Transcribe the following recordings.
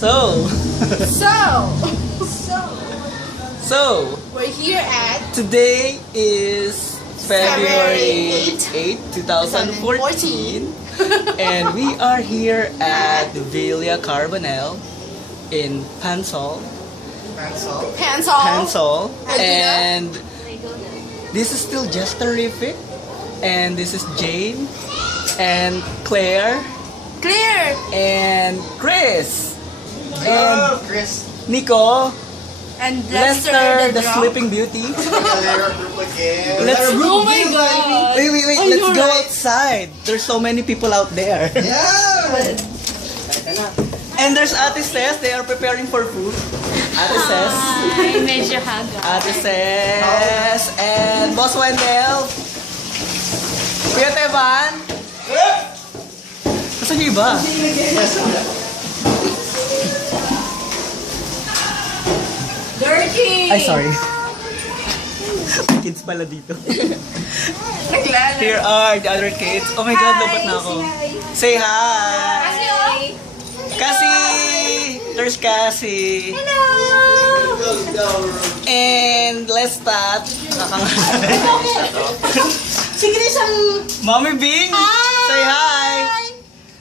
So, so we're here at today is February 8, 2014, and we are here at Villa Carbonell in Pansol, and this is still just terrific, and this is Jane, and Claire, and Chris, and Chris. Nico, and Lester, the drunk. Sleeping Beauty. Let's Oh my god! wait. Oh, Let's you're go right. outside. There's so many people out there. Yeah! And there's Ate Ses. They are preparing for food. Ate Ses. Ay, medyo haga. Ate Ses. And Boss Wendell. Kuya Teban. Nasaan yung iba? Dirty! Ay, sorry. May kids pala dito. Here are the other kids. Oh my God, lobat na ako. Say hi! Cassie! There's Cassie. And Lestat. Sige na isang... Mommy Bing! Say hi!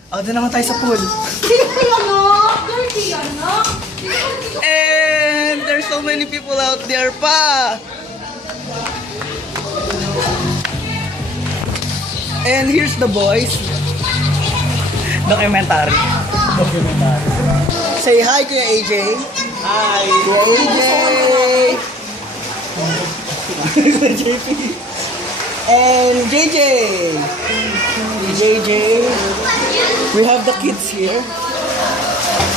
Oh, doon naman tayo sa pool. Dirty ano? And there's so many people out there pa. And here's the boys. Documentary. Say hi, Kuya AJ. Hi. Kuya AJ. JP. And JJ. JJ. We have the kids here.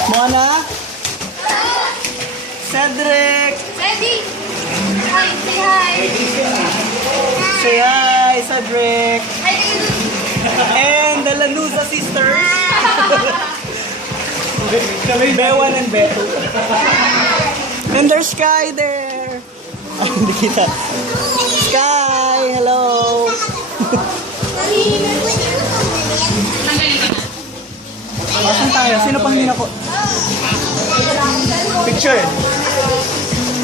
Mona. Cedric. Ready? Hi, say hi. Say hi, Cedric. Hi, And the Lanuza sisters. Bewan and Beto. And there's Sky there. Ah, hindi kita. Sky, hello. Asan tayo? Sino pang hindi na ko? Picture.